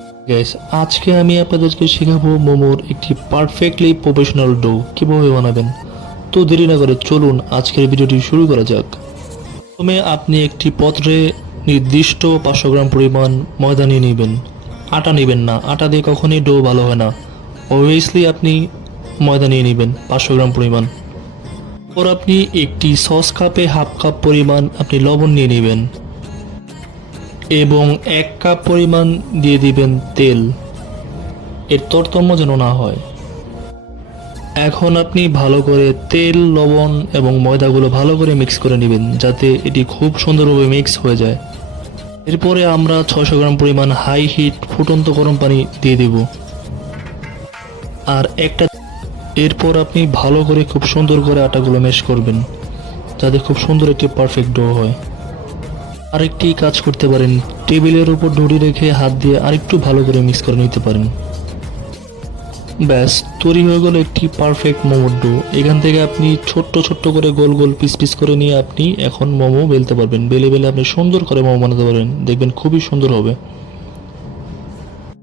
Guys, আজকে আমি আপনাদেরকে শেখাবো মোমোর একটি পারফেক্টলি প্রফেশনাল ডো কিভাবে বানাবেন। তো দেরি না করে চলুন আজকের ভিডিওটি শুরু করা যাক। প্রথমে আপনি একটি পাত্রে নির্দিষ্ট 500 গ্রাম পরিমাণ ময়দা নিয়ে নেবেন। আটা নেবেন না, আটা দিয়ে কখনোই ডো ভালো হয় না। অবভিয়াসলি আপনি ময়দা নিয়ে নেবেন 500 গ্রাম পরিমাণ। এরপর আপনি একটি সস কাপে হাফ কাপ পরিমাণ আপনি লবণ নিয়ে নেবেন এবং 1 কাপ পরিমাণ দিয়ে দিবেন তেল, এর তরতম্য যেন না হয়। এখন আপনি ভালো করে তেল, লবণ এবং ময়দাগুলো ভালো করে মিক্স করে নেবেন যাতে এটি খুব সুন্দরভাবে মিক্স হয়ে যায়। এরপরে আমরা 600 গ্রাম পরিমাণ হাই হিট ফুটন্ত গরম পানি দিয়ে দেব আর এরপর আপনি ভালো করে খুব সুন্দর করে আটাগুলো ম্যাশ করবেন যাতে খুব সুন্দর একটি পারফেক্ট ডো হয়। আরেকটি কাজ করতে পারেন, টেবিলের উপর ডুরি রেখে হাত দিয়ে আরেকটু ভালো করে মিক্স করে নিতে পারেন। ব্যাস তৈরি হয়ে গেল একটি পারফেক্ট মোমোর ডো। এখান থেকে আপনি ছোট্ট ছোট্ট করে গোল গোল পিস পিস করে নিয়ে আপনি এখন মোমো বেলতে পারবেন। বেলে বেলে আপনি সুন্দর করে মোমো বানাতে পারবেন, দেখবেন খুবই সুন্দর হবে।